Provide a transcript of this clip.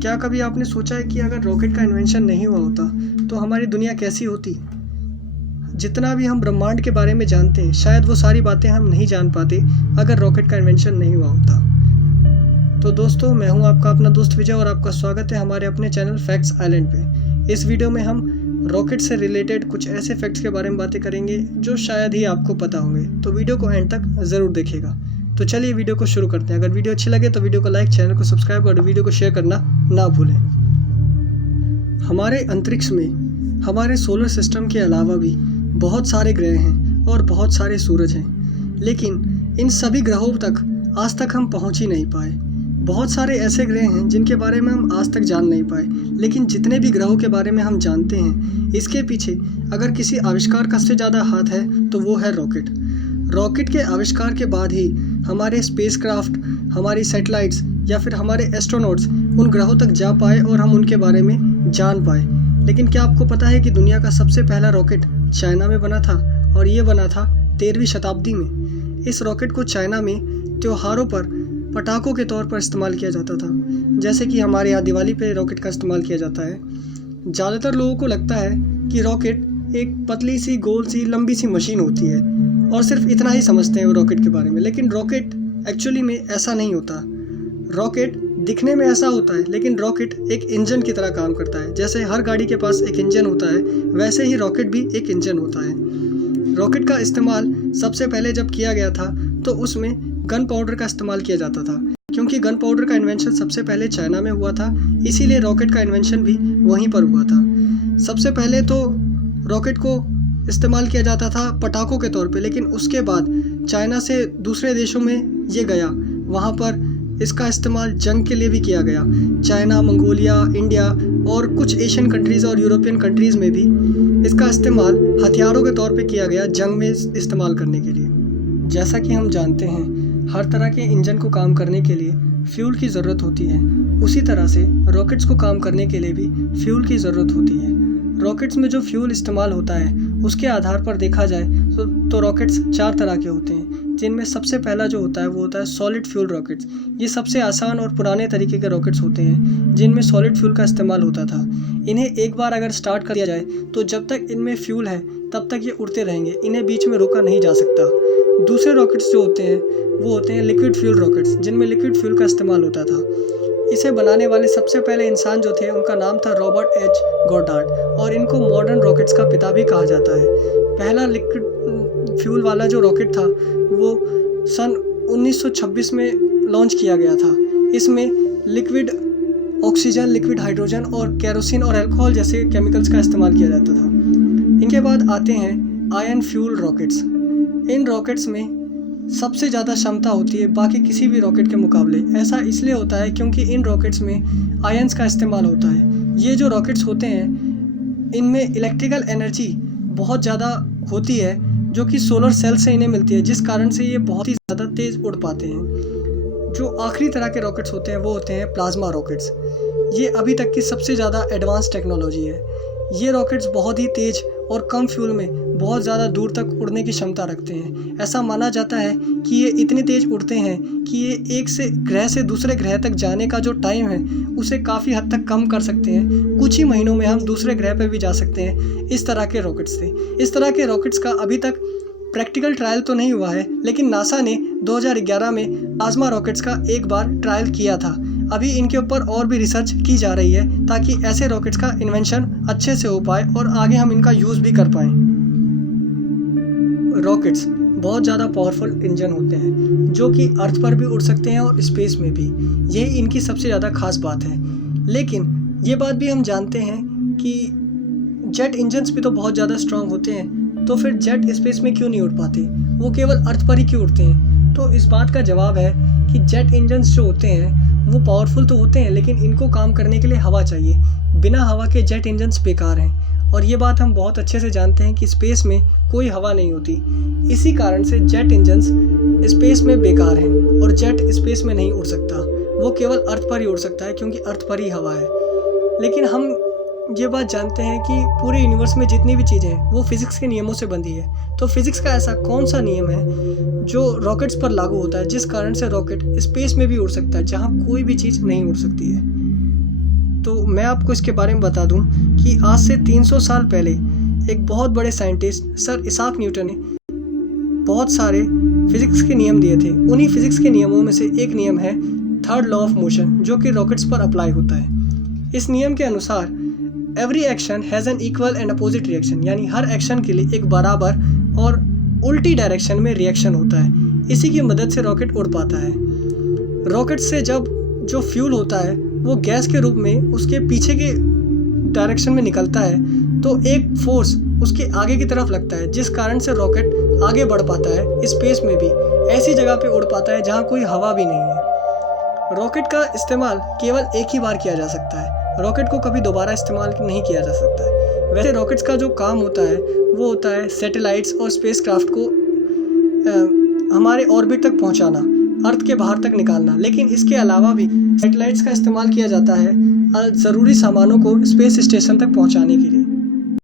क्या कभी आपने सोचा है कि अगर रॉकेट का इन्वेंशन नहीं हुआ होता तो हमारी दुनिया कैसी होती? जितना भी हम ब्रह्मांड के बारे में जानते हैं, शायद वो सारी बातें हम नहीं जान पाते अगर रॉकेट का इन्वेंशन नहीं हुआ होता। तो दोस्तों, मैं हूं आपका अपना दोस्त विजय और आपका स्वागत है हमारे अपने चैनल फैक्ट्स आइलैंड पे। इस वीडियो में हम रॉकेट से रिलेटेड कुछ ऐसे फैक्ट्स के बारे में बातें करेंगे जो शायद ही आपको पता होंगे, तो वीडियो को एंड तक ज़रूर देखिएगा। तो चलिए वीडियो को शुरू करते हैं। अगर वीडियो अच्छी लगे तो वीडियो को लाइक, चैनल को सब्सक्राइब और वीडियो को शेयर करना ना भूलें। हमारे अंतरिक्ष में हमारे सोलर सिस्टम के अलावा भी बहुत सारे ग्रह हैं और बहुत सारे सूरज हैं, लेकिन इन सभी ग्रहों तक आज तक हम पहुंच ही नहीं पाए। बहुत सारे ऐसे ग्रह हैं जिनके बारे में हम आज तक जान नहीं पाए, लेकिन जितने भी ग्रहों के बारे में हम जानते हैं, इसके पीछे अगर किसी आविष्कार का सबसे ज़्यादा हाथ है तो वो है रॉकेट। रॉकेट के आविष्कार के बाद ही हमारे स्पेसक्राफ्ट, हमारी सैटेलाइट्स या फिर हमारे एस्ट्रोनॉट्स उन ग्रहों तक जा पाए और हम उनके बारे में जान पाए। लेकिन क्या आपको पता है कि दुनिया का सबसे पहला रॉकेट चाइना में बना था और ये बना था 13वीं शताब्दी में। इस रॉकेट को चाइना में त्योहारों पर पटाखों के तौर पर इस्तेमाल किया जाता था, जैसे कि हमारे यहाँ दिवाली पे रॉकेट का इस्तेमाल किया जाता है। ज़्यादातर लोगों को लगता है कि रॉकेट एक पतली सी, गोल सी, लंबी सी मशीन होती है और सिर्फ इतना ही समझते हैं वो रॉकेट के बारे में, लेकिन रॉकेट एक्चुअली में ऐसा नहीं होता। रॉकेट दिखने में ऐसा होता है, लेकिन रॉकेट एक इंजन की तरह काम करता है। जैसे हर गाड़ी के पास एक इंजन होता है, वैसे ही रॉकेट भी एक इंजन होता है। रॉकेट का इस्तेमाल सबसे पहले जब किया गया था तो उसमें गन पाउडर का इस्तेमाल किया जाता था, क्योंकि गन पाउडर का इन्वेंशन सबसे पहले चाइना में हुआ था, इसीलिए रॉकेट का इन्वेंशन भी वहीं पर हुआ था। सबसे पहले तो रॉकेट को इस्तेमाल किया जाता था पटाखों के तौर पे, लेकिन उसके बाद चाइना से दूसरे देशों में ये गया, वहाँ पर इसका इस्तेमाल जंग के लिए भी किया गया। चाइना, मंगोलिया, इंडिया और कुछ एशियन कंट्रीज़ और यूरोपियन कंट्रीज़ में भी इसका इस्तेमाल हथियारों के तौर पे किया गया, जंग में इस्तेमाल करने के लिए। जैसा कि हम जानते हैं, हर तरह के इंजन को काम करने के लिए फ्यूल की ज़रूरत होती है, उसी तरह से रॉकेट्स को काम करने के लिए भी फ्यूल की ज़रूरत होती है। रॉकेट्स में जो फ्यूल इस्तेमाल होता है उसके आधार पर देखा जाए तो रॉकेट्स 4 तरह के होते हैं, जिनमें सबसे पहला जो होता है वो होता है सॉलिड फ्यूल रॉकेट्स। ये सबसे आसान और पुराने तरीके के रॉकेट्स होते हैं जिनमें सॉलिड फ्यूल का इस्तेमाल होता था। इन्हें एक बार अगर स्टार्ट कर दिया जाए तो जब तक इनमें फ्यूल है तब तक ये उड़ते रहेंगे, इन्हें बीच में रोका नहीं जा सकता। दूसरे रॉकेट्स जो होते हैं वो होते हैं लिक्विड फ्यूल रॉकेट्स, जिनमें लिक्विड फ्यूल का इस्तेमाल होता था। इसे बनाने वाले सबसे पहले इंसान जो थे उनका नाम था रॉबर्ट एच गॉडार्ड, और इनको मॉडर्न रॉकेट्स का पिता भी कहा जाता है। पहला लिक्विड फ्यूल वाला जो रॉकेट था वो सन 1926 में लॉन्च किया गया था। इसमें लिक्विड ऑक्सीजन, लिक्विड हाइड्रोजन और केरोसिन और अल्कोहल जैसे केमिकल्स का इस्तेमाल किया जाता था। इनके बाद आते हैं आयन फ्यूल रॉकेट्स। इन रॉकेट्स में सबसे ज़्यादा क्षमता होती है बाकी किसी भी रॉकेट के मुकाबले। ऐसा इसलिए होता है क्योंकि इन रॉकेट्स में आयंस का इस्तेमाल होता है। ये जो रॉकेट्स होते हैं इनमें इलेक्ट्रिकल एनर्जी बहुत ज़्यादा होती है जो कि सोलर सेल से इन्हें मिलती है, जिस कारण से ये बहुत ही ज़्यादा तेज़ उड़ पाते हैं। जो आखिरी तरह के रॉकेट्स होते हैं वो होते हैं प्लाज्मा रॉकेट्स। ये अभी तक की सबसे ज़्यादा एडवांस टेक्नोलॉजी है। ये रॉकेट्स बहुत ही तेज़ और कम फ्यूल में बहुत ज़्यादा दूर तक उड़ने की क्षमता रखते हैं। ऐसा माना जाता है कि ये इतने तेज़ उड़ते हैं कि ये एक से ग्रह से दूसरे ग्रह तक जाने का जो टाइम है उसे काफ़ी हद तक कम कर सकते हैं। कुछ ही महीनों में हम दूसरे ग्रह पर भी जा सकते हैं। इस तरह के रॉकेट्स थे। इस तरह के रॉकेट्स का अभी तक प्रैक्टिकल ट्रायल तो नहीं हुआ है, लेकिन नासा ने 2011 में प्लाज्मा रॉकेट्स का एक बार ट्रायल किया था। अभी इनके ऊपर और भी रिसर्च की जा रही है ताकि ऐसे रॉकेट्स का इन्वेंशन अच्छे से हो पाए और आगे हम इनका यूज़ भी कर पाएँ। रॉकेट्स बहुत ज़्यादा पावरफुल इंजन होते हैं जो कि अर्थ पर भी उड़ सकते हैं और स्पेस में भी। यही इनकी सबसे ज़्यादा खास बात है। लेकिन ये बात भी हम जानते हैं कि जेट इंजन्स भी तो बहुत ज़्यादा स्ट्रॉन्ग होते हैं, तो फिर जेट स्पेस में क्यों नहीं उड़ पाते, वो केवल अर्थ पर ही क्यों उड़ते हैं? तो इस बात का जवाब है कि जेट इंजन्स जो होते हैं वो पावरफुल तो होते हैं, लेकिन इनको काम करने के लिए हवा चाहिए। बिना हवा के जेट इंजन्स बेकार हैं, और ये बात हम बहुत अच्छे से जानते हैं कि स्पेस में कोई हवा नहीं होती। इसी कारण से जेट इंजन्स स्पेस में बेकार हैं और जेट स्पेस में नहीं उड़ सकता। वो केवल अर्थ पर ही उड़ सकता है क्योंकि अर्थ पर ही हवा है। लेकिन हम ये बात जानते हैं कि पूरे यूनिवर्स में जितनी भी चीज़ें हैं वो फिज़िक्स के नियमों से बंधी है। तो फिज़िक्स का ऐसा कौन सा नियम है जो रॉकेट्स पर लागू होता है जिस कारण से रॉकेट स्पेस में भी उड़ सकता है जहाँ कोई भी चीज़ नहीं उड़ सकती है? मैं आपको इसके बारे में बता दूं कि आज से 300 साल पहले एक बहुत बड़े साइंटिस्ट सर इसाक न्यूटन ने बहुत सारे फिज़िक्स के नियम दिए थे। उन्हीं फिज़िक्स के नियमों में से एक नियम है थर्ड लॉ ऑफ मोशन, जो कि रॉकेट्स पर अप्लाई होता है। इस नियम के अनुसार every action has an equal and opposite reaction, यानी हर एक्शन के लिए एक बराबर और उल्टी डायरेक्शन में रिएक्शन होता है। इसी की मदद से रॉकेट उड़ पाता है। रॉकेट से जब जो फ्यूल होता है वो गैस के रूप में उसके पीछे के डायरेक्शन में निकलता है, तो एक फोर्स उसके आगे की तरफ लगता है, जिस कारण से रॉकेट आगे बढ़ पाता है, स्पेस में भी ऐसी जगह पे उड़ पाता है जहाँ कोई हवा भी नहीं है। रॉकेट का इस्तेमाल केवल एक ही बार किया जा सकता है, रॉकेट को कभी दोबारा इस्तेमाल नहीं किया जा सकता है। वैसे रॉकेट्स का जो काम होता है वो होता है सैटेलाइट्स और स्पेसक्राफ्ट को हमारे ऑर्बिट तक पहुंचाना, अर्थ के बाहर तक निकालना। लेकिन इसके अलावा भी सैटेलाइट्स का इस्तेमाल किया जाता है ज़रूरी सामानों को स्पेस स्टेशन तक पहुंचाने के लिए।